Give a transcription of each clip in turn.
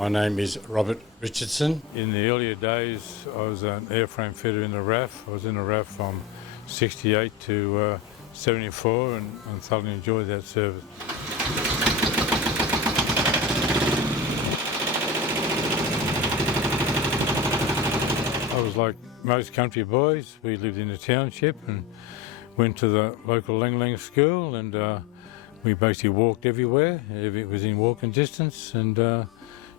My name is Robert Richardson. In the earlier days, I was an airframe fitter in the RAF. I was in the RAF from 68 to 74 and thoroughly enjoyed that service. I was like most country boys. We lived in a township and went to the local Lang Lang school, and we basically walked everywhere. It was in walking distance, and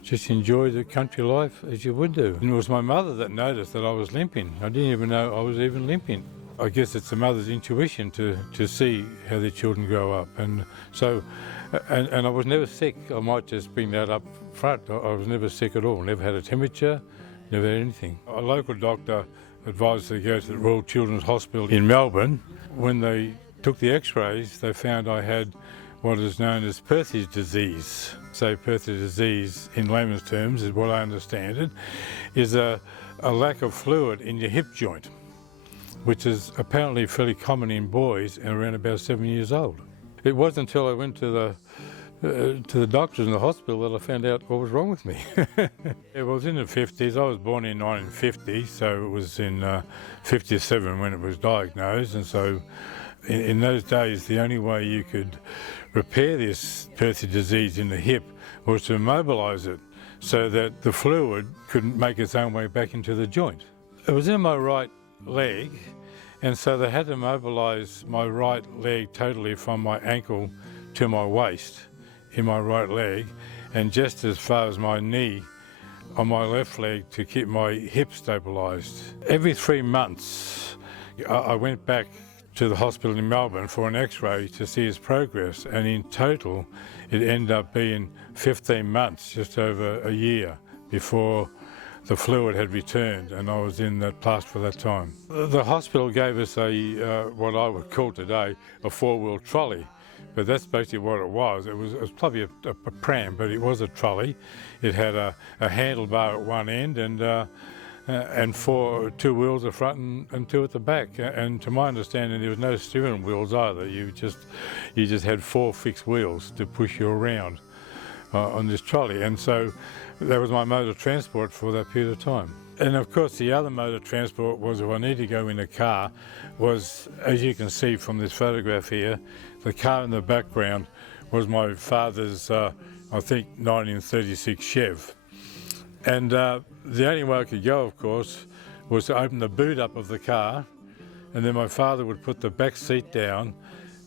just enjoyed the country life as you would do. And it was my mother that noticed that I was limping. I didn't even know I was even limping. I guess it's a mother's intuition to see how their children grow up. And so, and I was never sick. I might just bring that up front. I was never sick at all. Never had a temperature, never had anything. A local doctor advised to go to the Royal Children's Hospital in Melbourne. When they took the x-rays, they found I had what is known as Perthes disease. So Perthes disease, in layman's terms, is what I understand it, is a lack of fluid in your hip joint, which is apparently fairly common in boys and around about 7 years old. It wasn't until I went to the doctors in the hospital that I found out what was wrong with me. It was in the 50s. I was born in 1950, so it was in 57 when it was diagnosed, and so in those days, the only way you could repair this Perthes disease in the hip was to immobilise it so that the fluid couldn't make its own way back into the joint. It was in my right leg, and so they had to mobilise my right leg totally from my ankle to my waist in my right leg, and just as far as my knee on my left leg to keep my hip stabilised. Every 3 months, I went back to the hospital in Melbourne for an x-ray to see its progress, and in total it ended up being 15 months, just over a year, before the fluid had returned, and I was in that plast for that time. The hospital gave us what I would call today a four-wheel trolley, but that's basically what it was. It was probably a pram, but it was a trolley. It had a handlebar at one end and two wheels at front and two at the back. And to my understanding, there was no steering wheels either. You just had 4 fixed wheels to push you around on this trolley. And so that was my mode of transport for that period of time. And of course, the other mode of transport was, if I need to go in a car, was, as you can see from this photograph here, the car in the background was my father's, I think, 1936 Chev. And the only way I could go, of course, was to open the boot up of the car, and then my father would put the back seat down,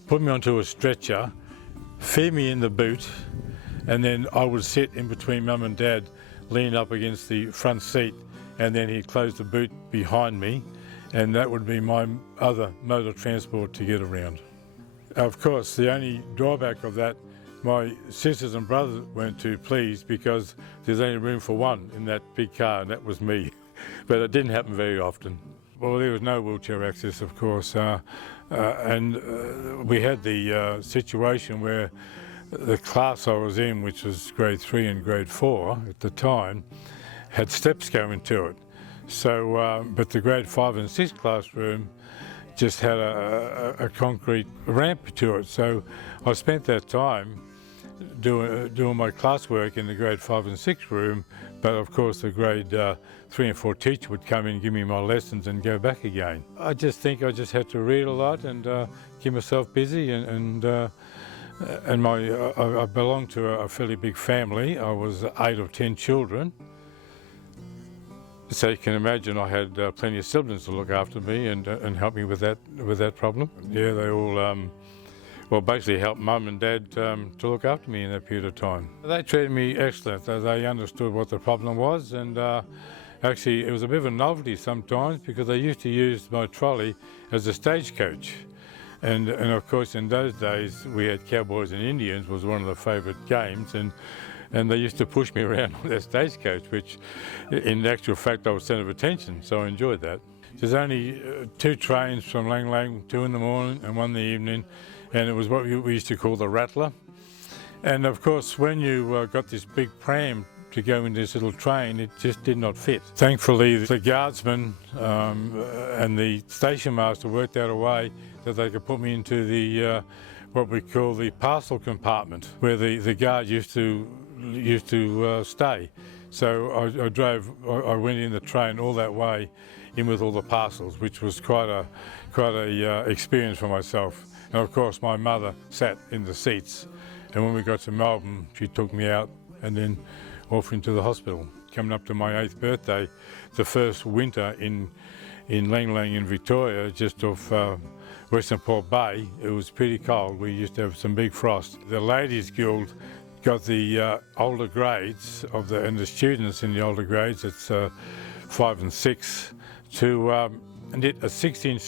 put me onto a stretcher, feed me in the boot, and then I would sit in between Mum and Dad, lean up against the front seat, and then he'd close the boot behind me, and that would be my other mode of transport to get around. Of course, the only drawback of that, my sisters and brothers weren't too pleased because there's only room for one in that big car, and that was me. But it didn't happen very often. Well, there was no wheelchair access, of course, and we had the situation where the class I was in, which was grade 3 and grade 4 at the time, had steps going to it. So, but the grade 5 and 6 classroom just had a concrete ramp to it. So I spent that time doing my classwork in the grade 5 and 6 room, but of course the grade 3 and 4 teacher would come in, give me my lessons and go back again. I just think I just had to read a lot and keep myself busy, and I belonged to a fairly big family. I was 8 of 10 children. So you can imagine I had plenty of siblings to look after me and help me with that problem. Yeah, they all basically helped Mum and Dad to look after me in that period of time. They treated me excellent. They understood what the problem was, and actually it was a bit of a novelty sometimes because they used to use my trolley as a stagecoach. And of course in those days we had Cowboys and Indians was one of the favourite games, and they used to push me around on their stagecoach, which in actual fact I was centre of attention, so I enjoyed that. There's only 2 trains from Lang Lang, 2 in the morning and 1 in the evening, and it was what we used to call the rattler. And of course when you got this big pram to go into this little train, it just did not fit. Thankfully the guardsman and the station master worked out a way that they could put me into the what we call the parcel compartment, where the guard used to stay. So I went in the train all that way in with all the parcels, which was quite a experience for myself. And of course my mother sat in the seats, and when we got to Melbourne she took me out and then off into the hospital. Coming up to my 8th birthday, the first winter in Lang Lang in Victoria, just off Western Port Bay, it was pretty cold. We used to have some big frost. The Ladies Guild got the older grades and the students in the older grades, it's 5 and 6, to knit a 16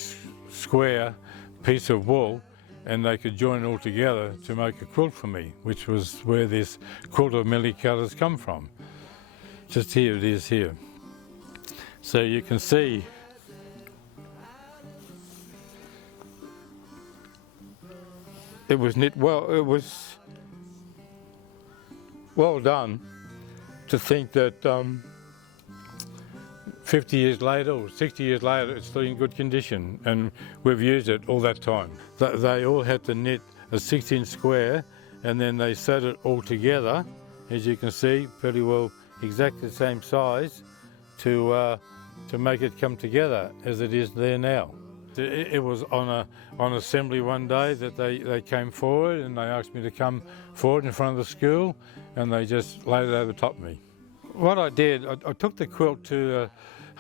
square piece of wool, and they could join it all together to make a quilt for me, which was where this quilt of Millie colours come from. Just here it is here. So you can see it was knit well. It was well done. To think that 50 years later or 60 years later it's still in good condition, and we've used it all that time. They all had to knit a 16 square, and then they sewed it all together, as you can see, pretty well exactly the same size, to make it come together as it is there now. It was on assembly one day that they came forward and they asked me to come forward in front of the school, and they just laid it over the top of me. What I did, I took the quilt to a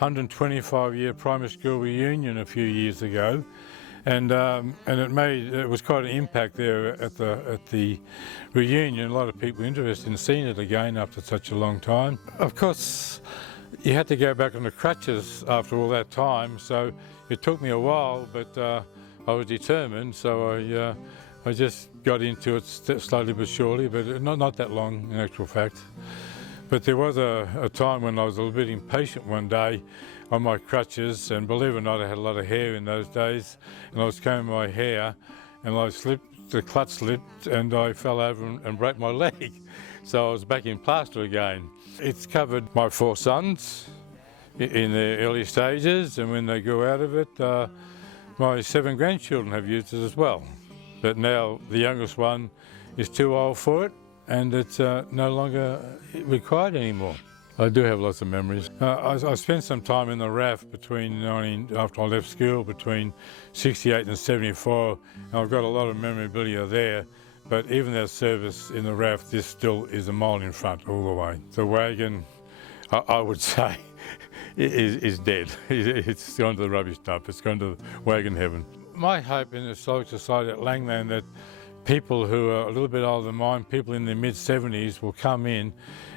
125-year primary school reunion a few years ago, and it was quite an impact there at the reunion. A lot of people were interested in seeing it again after such a long time. Of course, you had to go back on the crutches after all that time, so it took me a while, but I was determined, so I just got into it slowly but surely, but not that long in actual fact. But there was a time when I was a little bit impatient one day on my crutches, and believe it or not, I had a lot of hair in those days, and I was combing my hair, and the clutch slipped, and I fell over and broke my leg. So I was back in plaster again. It's covered my 4 sons in their early stages, and when they grew out of it, my 7 grandchildren have used it as well. But now the youngest one is too old for it, and it's no longer required anymore. I do have lots of memories. I spent some time in the RAF after I left school, between 68 and 74, and I've got a lot of memorabilia there. But even that service in the RAF, this still is a mile in front all the way. The wagon, I would say, is dead. It's gone to the rubbish dump. It's gone to wagon heaven. My hope in the Historical Society at Lang Lang that people who are a little bit older than mine, people in their mid-70s, will come in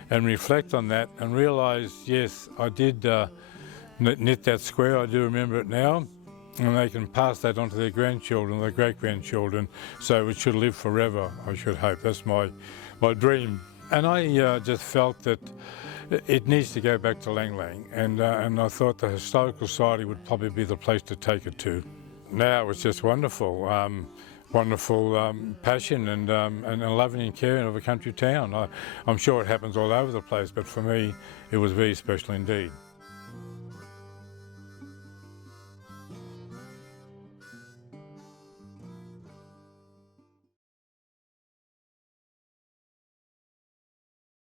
and reflect on that and realise, yes, I did knit that square, I do remember it now, and they can pass that on to their grandchildren, their great-grandchildren, so it should live forever, I should hope. That's my dream. And I just felt that it needs to go back to Lang Lang, and I thought the Historical Society would probably be the place to take it to. Now it's just wonderful. Wonderful passion and loving and caring of a country town. I'm sure it happens all over the place, but for me it was very special indeed.